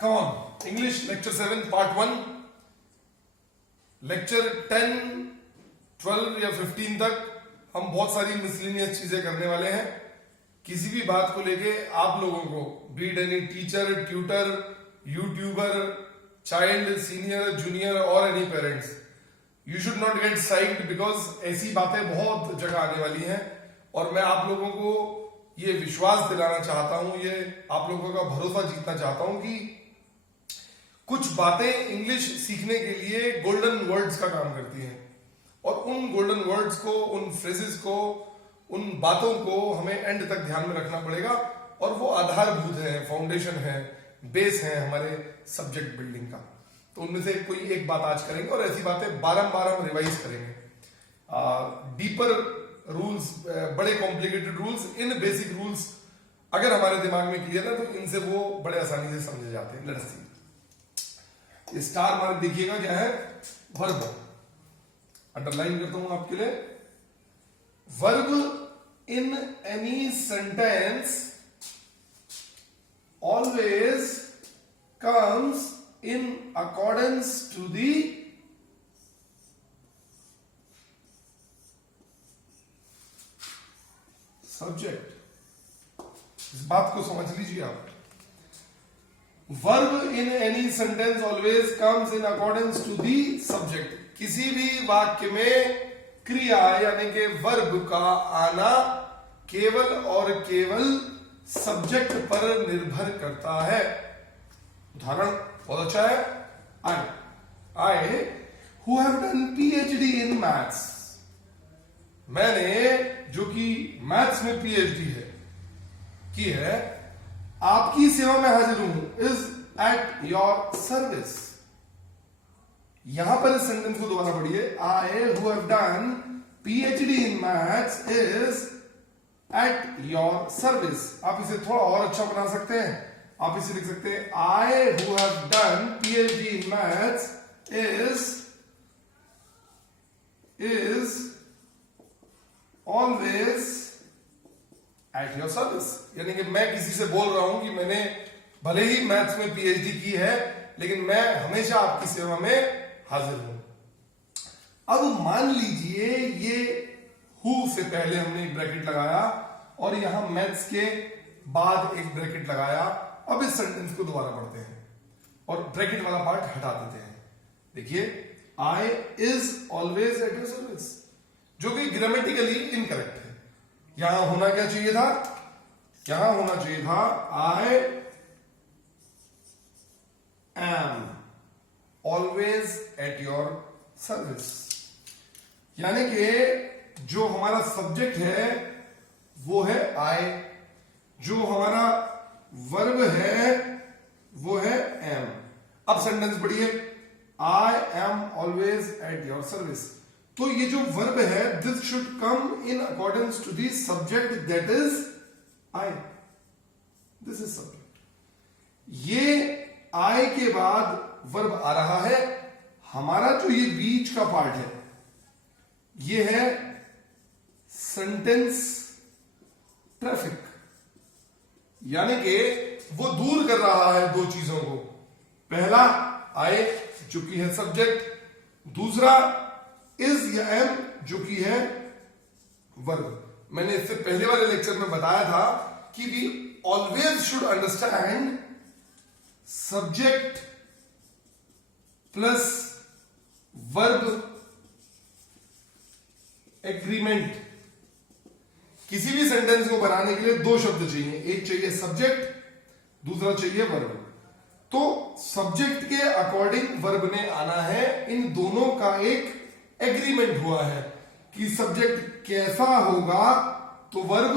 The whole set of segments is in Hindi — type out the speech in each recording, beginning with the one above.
Come on, English lecture 7 part 1, lecture 10, 12 या 15 तक हम बहुत सारी मिसलिनियस चीजें करने वाले हैं। किसी भी बात को लेके आप लोगों को beat any teacher, tutor, YouTuber, child, senior, junior और any parents, you should not get psyched because ऐसी बातें बहुत जगह आने वाली हैं और मैं आप लोगों को ये विश्वास दिलाना चाहता हूं, ये आप लोगों का भरोसा जीतना चाहता हूं कि कुछ बातें इंग्लिश सीखने के लिए गोल्डन वर्ड्स का काम करती हैं और उन गोल्डन वर्ड्स को, उन फ्रेजेस को, उन बातों को हमें एंड तक ध्यान में रखना पड़ेगा और वो आधारभूत है, फाउंडेशन है, बेस है हमारे सब्जेक्ट बिल्डिंग का। तो उनमें से कोई एक बात आज करेंगे और ऐसी बातें बारंबार हम रिवाइज करेंगे। डीपर रूल्स, बड़े कॉम्प्लिकेटेड रूल्स, इन बेसिक रूल्स अगर हमारे दिमाग में क्लियर है तो इनसे वो बड़े आसानी से समझे जाते हैं। लेट्स सी, स्टार मार्क देखिएगा क्या है, वर्ब। अंडरलाइन करता हूं आपके लिए। Verb in any sentence always comes in accordance to the subject. इस बात को समझ लीजिए आप। Verb in any sentence always comes in accordance to the subject. किसी भी वाक्य में क्रिया यानी कि वर्ब का आना केवल और केवल सब्जेक्ट पर निर्भर करता है। उदाहरण बहुत अच्छा है। I who have done PhD in maths, मैंने जो कि मैथ्स में पीएचडी है की है, आपकी सेवा में हाजिर हूं, इज एट योर सर्विस। यहां पर इस सेंटेंस को दोबारा पढ़िए। I who have done PhD in maths is eight your service. आप इसे थोड़ा और अच्छा बना सकते हैं। आप इसे लिख सकते हैं I who have done PhD in maths is always at your service. यानी कि मैं किसी से बोल रहा हूं कि मैंने भले ही मैथ्स में पीएचडी की है लेकिन मैं हमेशा आपकी सेवा में हाजिर हूं। अब मान लीजिए ये हु से पहले हमने एक ब्रैकेट लगाया और यहां मैथ्स के बाद एक ब्रैकेट लगाया। अब इस सेंटेंस को दोबारा पढ़ते हैं और ब्रैकेट वाला पार्ट हटा देते हैं। देखिए, I is always at your service, जो कि ग्रामेटिकली इनकरेक्ट है। यहां होना क्या चाहिए था? यहां होना चाहिए था आई am always at your service. यानी कि जो हमारा सब्जेक्ट है वो है आई, जो हमारा वर्ब है वो है एम। अब सेंटेंस पढ़िए, I am always at your service. तो ये जो वर्ब है, this should come in accordance to the subject that is I. This is subject. ये आई के बाद वर्ब आ रहा है। हमारा जो ये बीच का पार्ट है ये है सेंटेंस ट्रैफिक, यानी कि वो दूर कर रहा है दो चीजों को। पहला आई जो कि है सब्जेक्ट, दूसरा इज या एम जो कि है वर्ब। मैंने इससे पहले वाले लेक्चर में बताया था कि we always should understand subject plus verb agreement. किसी भी सेंटेंस को बनाने के लिए दो शब्द चाहिए, एक चाहिए सब्जेक्ट, दूसरा चाहिए वर्ब। तो सब्जेक्ट के अकॉर्डिंग वर्ब ने आना है। इन दोनों का एक एग्रीमेंट हुआ है कि सब्जेक्ट कैसा होगा तो वर्ब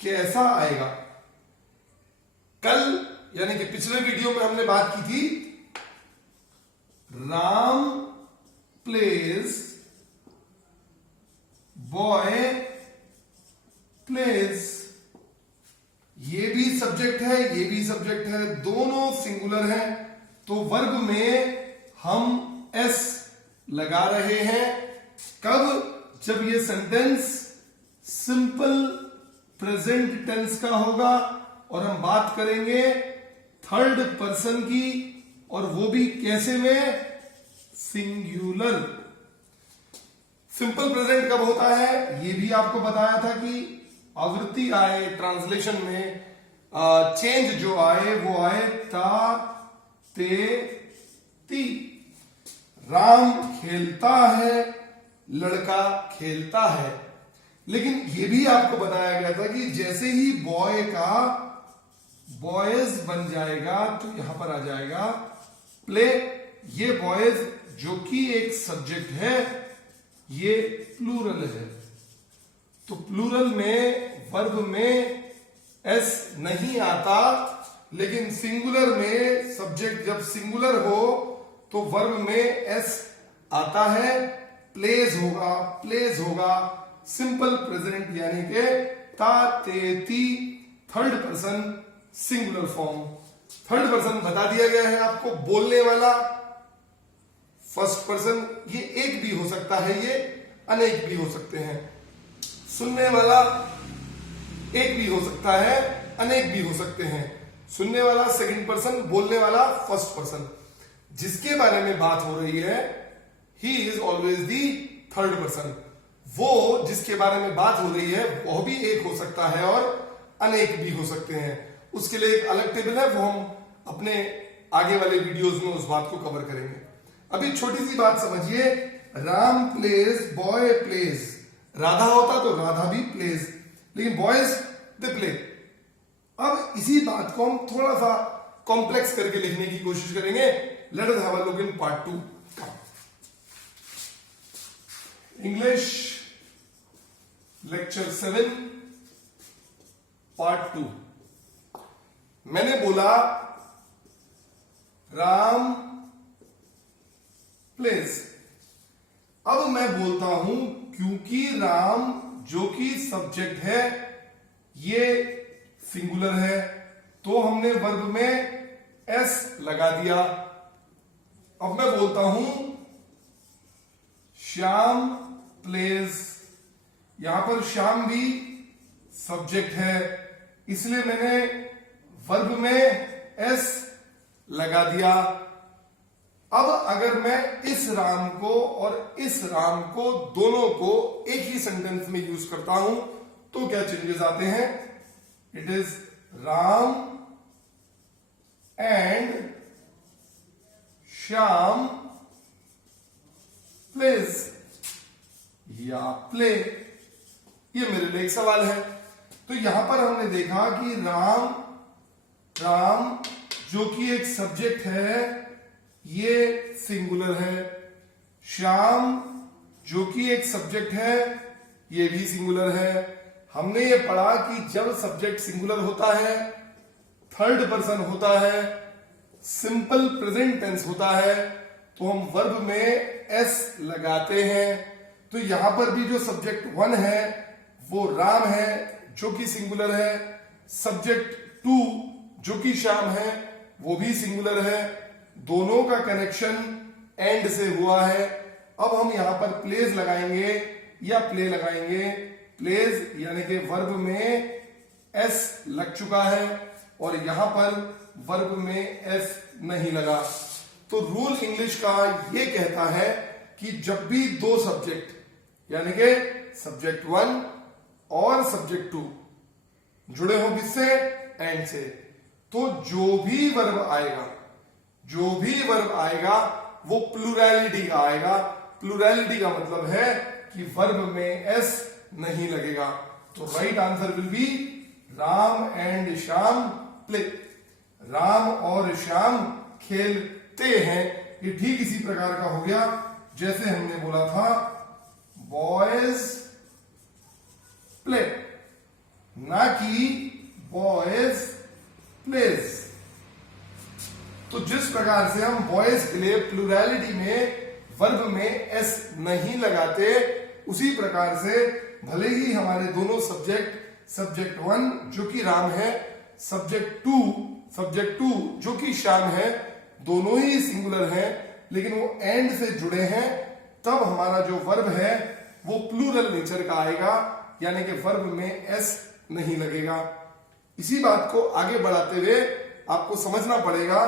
कैसा आएगा। कल यानी कि पिछले वीडियो में हमने बात की थी राम प्लेज, बॉय प्लेज। ये भी सब्जेक्ट है, ये भी सब्जेक्ट है, दोनों सिंगुलर है। तो वर्ब में हम एस लगा रहे हैं। कब? जब ये सेंटेंस सिंपल प्रेजेंट टेंस का होगा और हम बात करेंगे थर्ड पर्सन की, और वो भी कैसे में, सिंगुलर। सिंपल प्रेजेंट कब होता है, ये भी आपको बताया था कि आवृत्ति आए ट्रांसलेशन में, चेंज जो आए वो आए ता ते ती। राम खेलता है, लड़का खेलता है। लेकिन ये भी आपको बताया गया था कि जैसे ही बॉय का बॉयज बन जाएगा तो यहां पर आ जाएगा प्ले। ये बॉयज जो कि एक सब्जेक्ट है, ये प्लूरल है, तो प्लूरल में वर्ब में एस नहीं आता, लेकिन सिंगुलर में सब्जेक्ट जब सिंगुलर हो तो वर्ब में एस आता है, प्लेज होगा, प्लेज होगा। सिंपल प्रेजेंट यानी के ता ते ती, third person singular form. Third person बता दिया गया है आपको, बोलने वाला फर्स्ट पर्सन, ये एक भी हो सकता है, ये अनेक भी हो सकते हैं। सुनने वाला एक भी हो सकता है, अनेक भी हो सकते हैं। सुनने वाला सेकंड पर्सन, बोलने वाला फर्स्ट पर्सन। जिसके बारे में बात हो रही है, he is always the third person. वो जिसके बारे में बात हो रही है वह भी एक हो सकता है और अनेक भी हो सकते हैं। उसके लिए एक अलग टेबल है, वो हम अपने आगे वाले वीडियोस में उस बात को कवर करेंगे। अभी छोटी सी बात समझिए, Ram plays, boy plays. Radha होता तो राधा भी प्लेज, लेकिन बॉयज दे प्ले। अब इसी बात को हम थोड़ा सा कॉम्प्लेक्स करके लिखने की कोशिश करेंगे। Let us have a look in part 2। English lecture 7 part 2। मैंने बोला राम प्लेज। अब मैं बोलता हूं क्योंकि राम जो कि सब्जेक्ट है ये सिंगुलर है, तो हमने वर्ब में एस लगा दिया। अब मैं बोलता हूं श्याम प्लेज। यहां पर श्याम भी सब्जेक्ट है, इसलिए मैंने वर्ब में एस लगा दिया। अब अगर मैं इस राम को और इस राम को दोनों को एक ही सेंटेंस में यूज करता हूं तो क्या चेंजेस आते हैं? It is Ram and Shyam plays या प्ले। ये मेरे लिए एक सवाल है। तो यहां पर हमने देखा कि राम जो कि एक सब्जेक्ट है ये सिंगुलर है, श्याम जो कि एक सब्जेक्ट है ये भी सिंगुलर है। हमने ये पढ़ा कि जब सब्जेक्ट सिंगुलर होता है, थर्ड पर्सन होता है, सिंपल प्रेजेंट टेंस होता है, तो हम वर्ब में एस लगाते हैं। तो यहां पर भी जो सब्जेक्ट 1 है वो राम है जो कि सिंगुलर है, सब्जेक्ट 2 जो कि श्याम है वो भी सिंगुलर है। दोनों का कनेक्शन एंड से हुआ है। अब हम यहां पर प्लेज लगाएंगे या प्ले लगाएंगे। प्लेज यानी कि वर्ब में एस लग चुका है और यहां पर वर्ब में एस नहीं लगा। तो रूल इंग्लिश का ये कहता है कि जब भी दो सब्जेक्ट यानी कि सब्जेक्ट 1 और सब्जेक्ट 2 जुड़े हो किससे? एंड से, तो जो भी वर्ब आएगा वो प्लूरैलिटी का आएगा। प्लूरैलिटी का मतलब है कि वर्ब में एस नहीं लगेगा। तो right answer will be Ram and Shyam play. Ram और श्याम खेलते हैं। ये ठीक इसी प्रकार का हो गया जैसे हमने बोला था बॉयज प्ले, ना कि बॉयज प्लेज। तो जिस प्रकार से हम बॉयज के लिए प्लूरैलिटी में वर्ब में एस नहीं लगाते, उसी प्रकार से भले ही हमारे दोनों सब्जेक्ट 1 जो कि राम है, सब्जेक्ट 2 जो कि श्याम है, दोनों ही सिंगुलर हैं, लेकिन वो एंड से जुड़े हैं, तब हमारा जो वर्ब है वो प्लूरल नेचर का आएगा, यानी कि वर्ब में एस नहीं लगेगा। इसी बात को आगे बढ़ाते हुए आपको समझना पड़ेगा,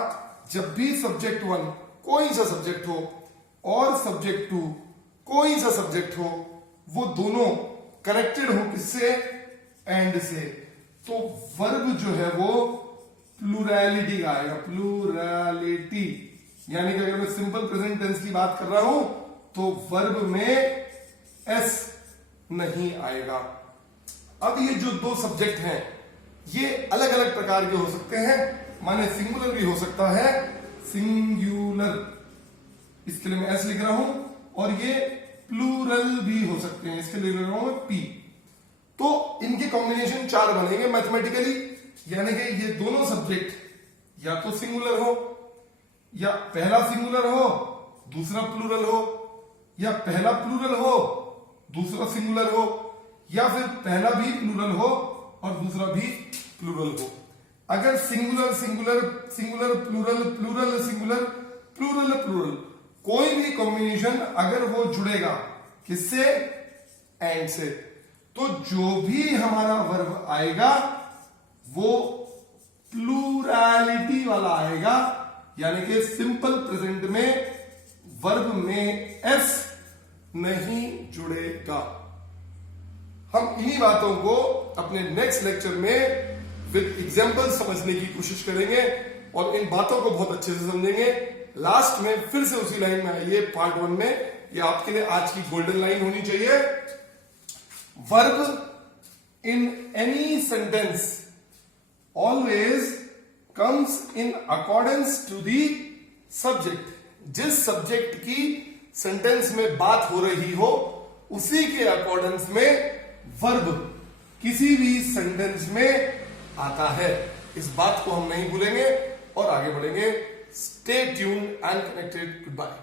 जब भी सब्जेक्ट 1 कोई सा सब्जेक्ट हो और सब्जेक्ट 2 कोई सा सब्जेक्ट हो, वो दोनों कनेक्टेड हो किससे, एंड से, तो वर्ब जो है वो प्लूरैलिटी का आएगा, प्लूरैलिटी। यानी कि अगर मैं सिंपल प्रेजेंट टेंस की बात कर रहा हूं तो वर्ब में एस नहीं आएगा। अब ये जो दो सब्जेक्ट हैं ये अलग अलग प्रकार के हो सकते हैं, माने सिंगुलर भी हो सकता है, सिंगुलर, इसके लिए मैं एस लिख रहा हूं, और ये प्लूरल भी हो सकते हैं, इसके लिए लिख रहा हूं पी। तो इनके कॉम्बिनेशन 4 बनेंगे मैथमेटिकली, यानी कि ये दोनों सब्जेक्ट या तो सिंगुलर हो, या पहला सिंगुलर हो दूसरा प्लूरल हो, या पहला प्लूरल हो दूसरा सिंगुलर हो, या फिर पहला भी प्लूरल हो और दूसरा भी प्लूरल हो। अगर singular singular singular plural plural singular plural plural कोई भी कॉम्बिनेशन अगर वो जुड़ेगा किससे, एंड से, तो जो भी हमारा वर्ब आएगा वो प्लूरैलिटी वाला आएगा, यानी कि सिंपल प्रेजेंट में वर्ब में एस नहीं जुड़ेगा। हम इन्हीं बातों को अपने नेक्स्ट लेक्चर में विद एग्जांपल समझने की कोशिश करेंगे और इन बातों को बहुत अच्छे से समझेंगे। लास्ट में फिर से उसी लाइन में आइए, पार्ट 1 में, ये आपके लिए आज की गोल्डन लाइन होनी चाहिए। Verb in any sentence always comes in accordance to the subject. जिस सब्जेक्ट की सेंटेंस में बात हो रही हो उसी के अकॉर्डेंस में वर्ब किसी भी सेंटेंस में आता है। इस बात को हम नहीं भूलेंगे और आगे बढ़ेंगे। Stay tuned and connected. Good bye.